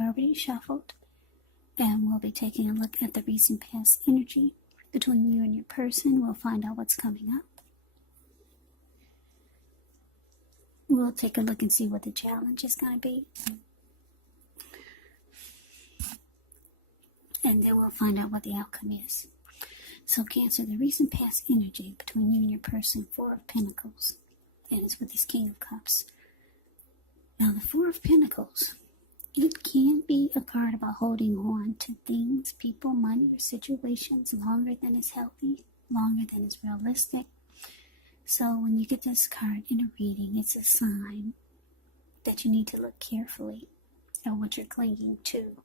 already shuffled, and we'll be taking a look at the recent past energy between you and your person. We'll find out what's coming up. We'll take a look and see what the challenge is going to be. And then we'll find out what the outcome is. So Cancer, the recent past energy between you and your person, Four of Pentacles. And it's with this King of Cups. Now the Four of Pentacles, it can be a card about holding on to things, people, money, or situations longer than is healthy, longer than is realistic. So when you get this card in a reading, it's a sign that you need to look carefully at what you're clinging to,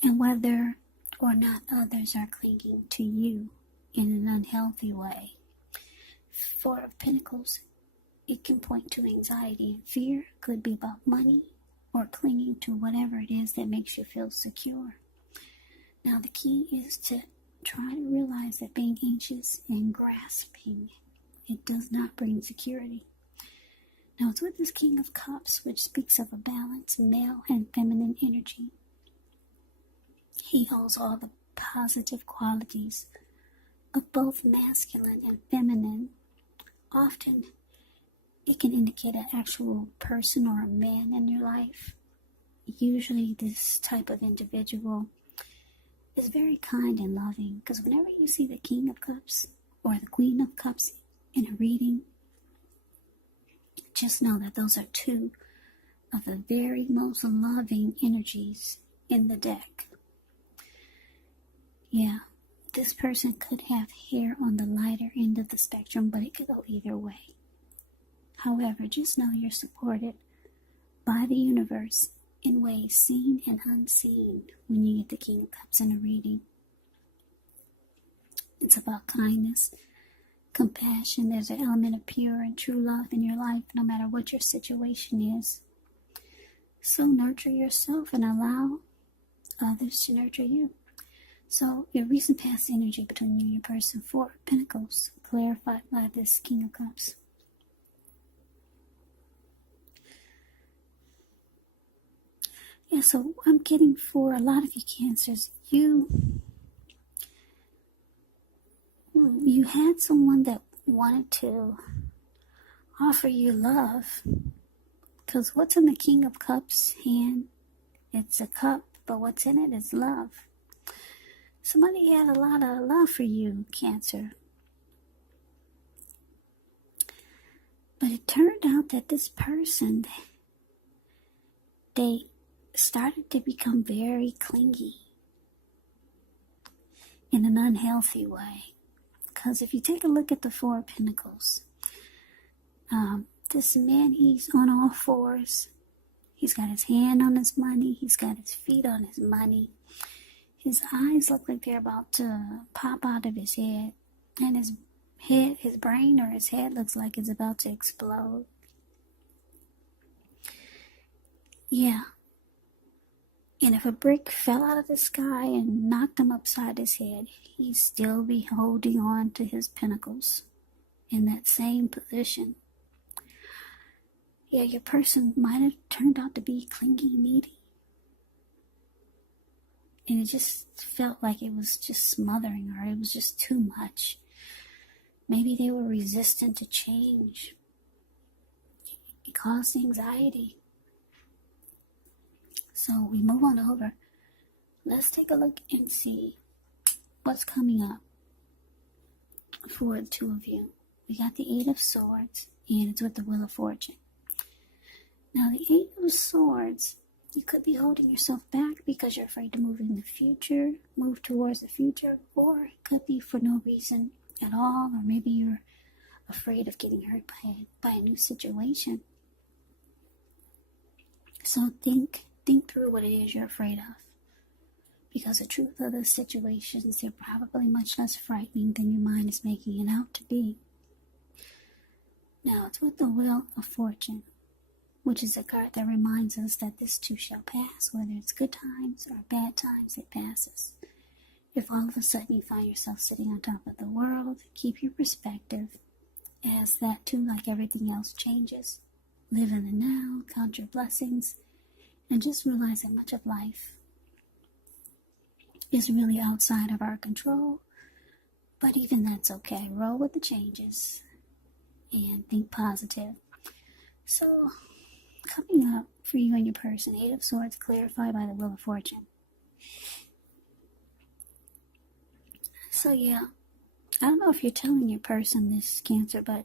and whether or not others are clinging to you in an unhealthy way. Four of Pentacles, it can point to anxiety and fear. Could be about money or clinging to whatever it is that makes you feel secure. Now the key is to try to realize that being anxious and grasping, it does not bring security. Now it's with this King of Cups, which speaks of a balance, male and feminine energy. He holds all the positive qualities of both masculine and feminine. Often it can indicate an actual person or a man in your life. Usually this type of individual is very kind and loving, because whenever you see the King of Cups or the Queen of Cups in a reading, just know that those are two of the very most loving energies in the deck. Yeah, this person could have hair on the lighter end of the spectrum, but it could go either way. However, just know you're supported by the universe in ways seen and unseen when you get the King of Cups in a reading. It's about kindness, compassion. There's an element of pure and true love in your life, no matter what your situation is. So nurture yourself and allow others to nurture you. So your recent past energy between you and your person, Four of Pentacles, clarified by this King of Cups. Yeah, so I'm getting for a lot of you Cancers, you had someone that wanted to offer you love. Because what's in the King of Cups hand? It's a cup, but what's in it is love. Somebody had a lot of love for you, Cancer. But it turned out that this person, they started to become very clingy in an unhealthy way. Because if you take a look at the Four of Pentacles, this man, he's on all fours. He's got his hand on his money. He's got his feet on his money. His eyes look like they're about to pop out of his head. And his brain or his head looks like it's about to explode. Yeah. And if a brick fell out of the sky and knocked him upside his head, he'd still be holding on to his pentacles in that same position. Yeah, your person might have turned out to be clingy, needy. And it just felt like it was just smothering her. It was just too much. Maybe they were resistant to change. It caused anxiety. So we move on over. Let's take a look and see what's coming up for the two of you. We got the Eight of Swords, and it's with the Wheel of Fortune. Now the Eight of Swords, you could be holding yourself back because you're afraid to move in the future, move towards the future, or it could be for no reason at all, or maybe you're afraid of getting hurt by a new situation. So think through what it is you're afraid of. Because the truth of the situations, they're probably much less frightening than your mind is making it out to be. Now, it's with the Wheel of Fortune, which is a card that reminds us that this too shall pass. Whether it's good times or bad times, it passes. If all of a sudden you find yourself sitting on top of the world, keep your perspective, as that too, like everything else, changes. Live in the now, count your blessings, And just realize that much of life is really outside of our control. But even that's okay. Roll with the changes and think positive. So, coming up for you and your person, Eight of Swords clarified by the Wheel of Fortune. So yeah, I don't know if you're telling your person this, Cancer, but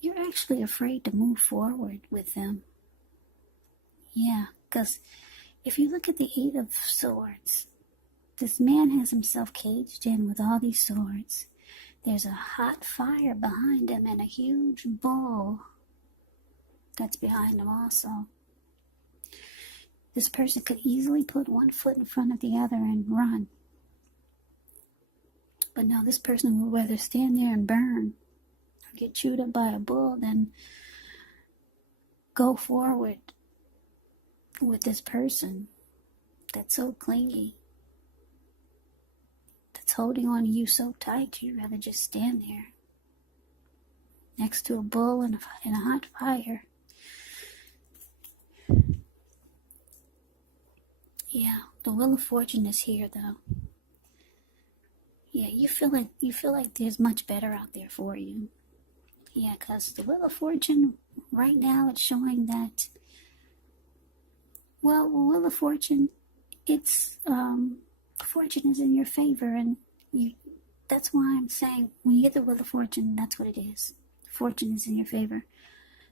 you're actually afraid to move forward with them. Yeah, because if you look at the Eight of Swords, this man has himself caged in with all these swords. There's a hot fire behind him and a huge bull that's behind him also. This person could easily put one foot in front of the other and run. But no, this person would rather stand there and burn or get chewed up by a bull than go forward with this person that's so clingy, that's holding on to you so tight, you'd rather just stand there next to a bull in a hot fire. Yeah, the Wheel of Fortune is here though. Yeah, you feel like there's much better out there for you. Yeah, because the Wheel of Fortune right now, it's showing that, well, Wheel of Fortune, it's fortune is in your favor, and that's why I'm saying when you get the Wheel of Fortune, that's what it is. Fortune is in your favor.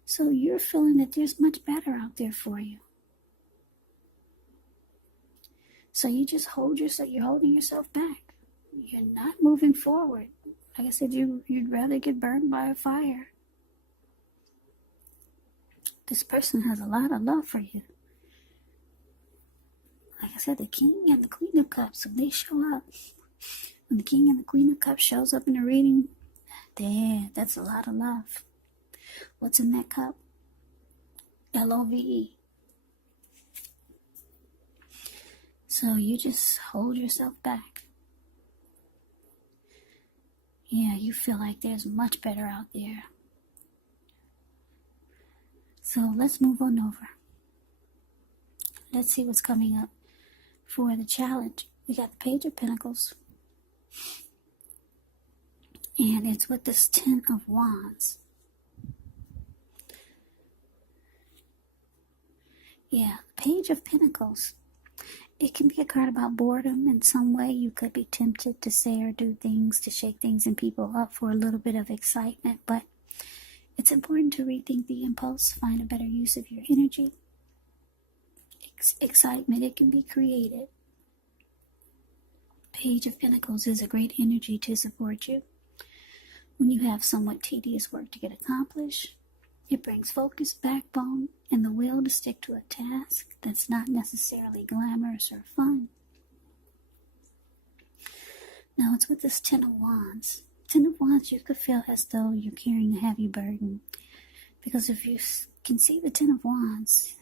So you're feeling that there's much better out there for you. So you just you're holding yourself back. You're not moving forward. Like I said, you'd rather get burned by a fire. This person has a lot of love for you. Like I said, the King and the Queen of Cups, when they show up, when the King and the Queen of Cups shows up in a reading, that's a lot of love. What's in that cup? Love. So you just hold yourself back. Yeah, you feel like there's much better out there. So let's move on over. Let's see what's coming up for the challenge. We got the Page of Pentacles. And it's with this Ten of Wands. Yeah, Page of Pentacles. It can be a card about boredom in some way. You could be tempted to say or do things to shake things and people up for a little bit of excitement, but it's important to rethink the impulse, find a better use of your energy. Excitement, it can be created. Page of Pentacles is a great energy to support you. When you have somewhat tedious work to get accomplished, it brings focus, backbone, and the will to stick to a task that's not necessarily glamorous or fun. Now it's with this Ten of Wands. Ten of Wands, you could feel as though you're carrying a heavy burden. Because if you can see the Ten of Wands,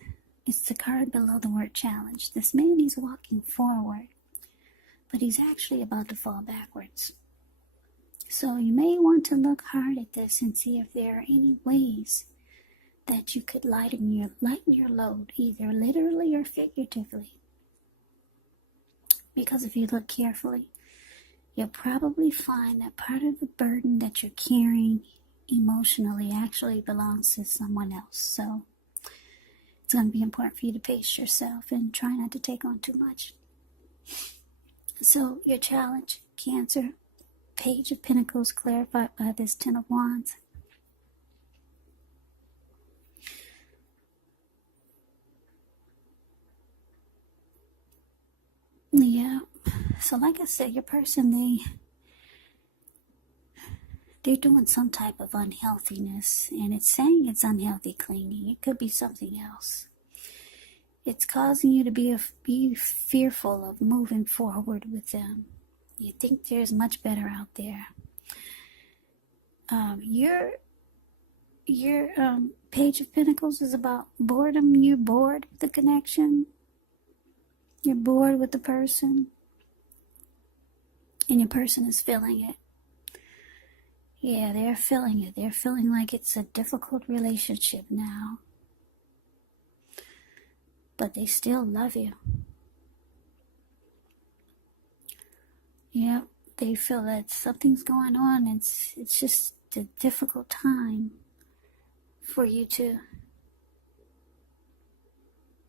it's the card below the word challenge. This man, he's walking forward, but he's actually about to fall backwards. So you may want to look hard at this and see if there are any ways that you could lighten your load, either literally or figuratively. Because if you look carefully, you'll probably find that part of the burden that you're carrying emotionally actually belongs to someone else. So it's going to be important for you to pace yourself and try not to take on too much. So your challenge, Cancer, Page of Pentacles clarified by this Ten of Wands. Yeah, so like I said, your person, they're doing some type of unhealthiness, and it's saying it's unhealthy clinging. It could be something else. It's causing you to be fearful of moving forward with them. You think there's much better out there. Your Page of Pentacles is about boredom. You're bored with the connection. You're bored with the person. And your person is feeling it. Yeah, they're feeling it. They're feeling like it's a difficult relationship now. but they still love you. Yeah, they feel that something's going on. It's just a difficult time for you to.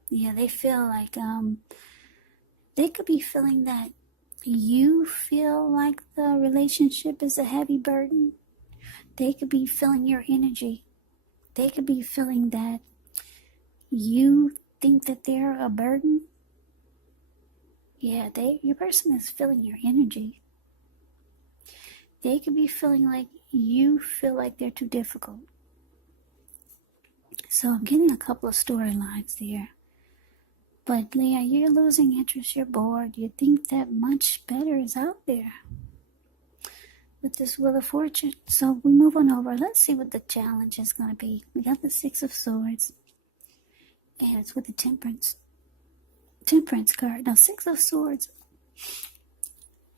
Yeah, they feel like they could be feeling that you feel like the relationship is a heavy burden. They could be feeling your energy. They could be feeling that you think that they're a burden. Yeah, your person is feeling your energy. They could be feeling like you feel like they're too difficult. So I'm getting a couple of storylines there. But Leah, you're losing interest, you're bored, you think that much better is out there with this Wheel of Fortune. So we move on over. Let's see what the challenge is going to be. We got the Six of Swords, and it's with the Temperance card. Now, Six of Swords,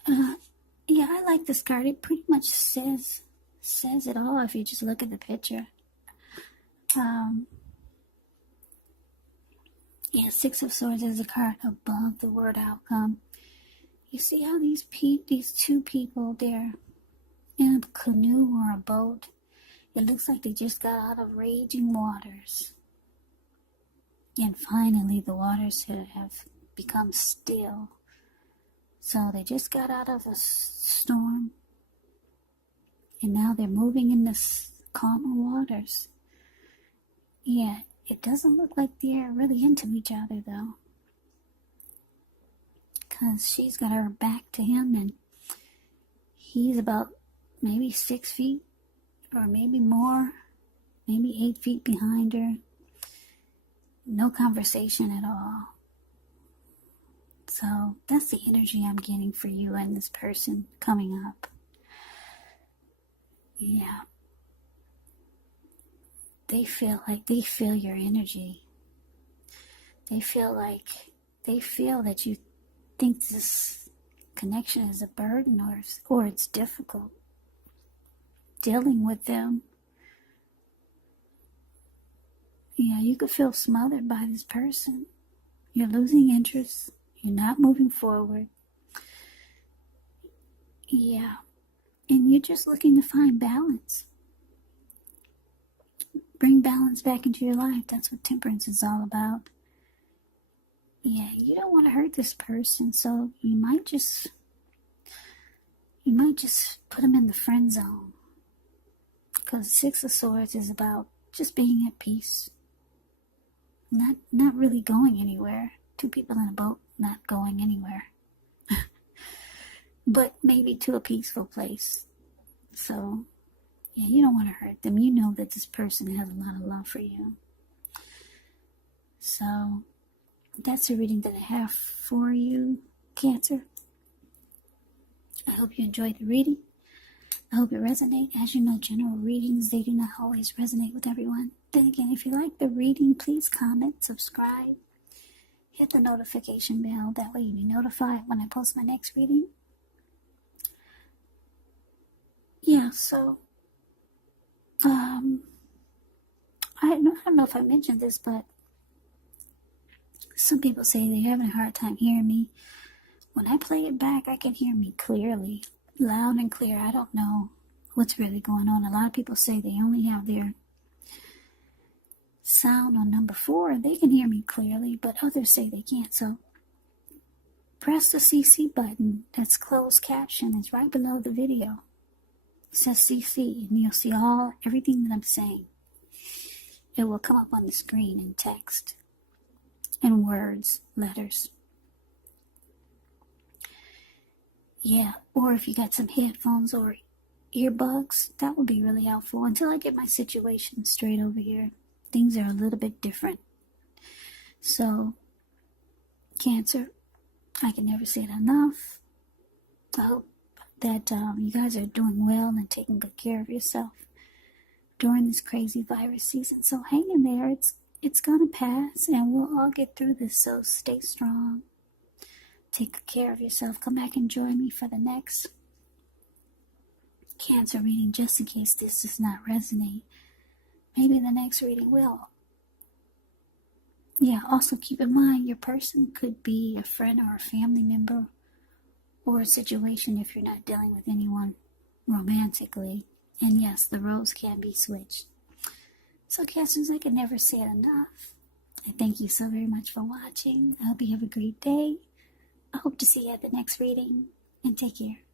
yeah, I like this card. It pretty much says it all if you just look at the picture. Yeah, Six of Swords is a card above the word outcome. You see how these two people, they're in a canoe or a boat. It looks like they just got out of raging waters. And finally the waters have become still. So they just got out of a storm. And now they're moving in this calmer waters. Yeah, it doesn't look like they're really into each other though. Because she's got her back to him and he's about maybe 6 feet or maybe more, maybe 8 feet behind her. No conversation at all. So that's the energy I'm getting for you and this person coming up. Yeah. They feel your energy. They feel that you think this connection is a burden or it's difficult dealing with them. Yeah, you could feel smothered by this person. You're losing interest. You're not moving forward. Yeah. And you're just looking to find balance. Bring balance back into your life. That's what Temperance is all about. Yeah, you don't want to hurt this person, so you might just put them in the friend zone. Because Six of Swords is about just being at peace. Not really going anywhere. Two people in a boat not going anywhere. But maybe to a peaceful place. So, yeah, you don't want to hurt them. You know that this person has a lot of love for you. So, that's the reading that I have for you, Cancer. I hope you enjoyed the reading. I hope it resonates. As you know, general readings, they do not always resonate with everyone. Then again, if you like the reading, please comment, subscribe, hit the notification bell. That way you'll be notified when I post my next reading. Yeah, so, I don't know if I mentioned this, but some people say they're having a hard time hearing me. When I play it back, I can hear me clearly, loud and clear. I don't know what's really going on. A lot of people say they only have their sound on number 4 and they can hear me clearly, but others say they can't. So press the CC button. That's closed caption. It's right below the video. It says CC, and you'll see everything that I'm saying. It will come up on the screen in text, in words, letters. Yeah, or if you got some headphones or earbuds, that would be really helpful. Until I get my situation straight over here, things are a little bit different. So, Cancer, I can never say it enough. I hope that you guys are doing well and taking good care of yourself during this crazy virus season. So hang in there. It's gonna pass and we'll all get through this. So stay strong. Take good care of yourself. Come back and join me for the next Cancer reading, just in case this does not resonate. Maybe the next reading will. Yeah, also keep in mind your person could be a friend or a family member or a situation if you're not dealing with anyone romantically. And yes, the roles can be switched. So, Cassins, I can never say it enough. I thank you so very much for watching. I hope you have a great day. I hope to see you at the next reading, and take care.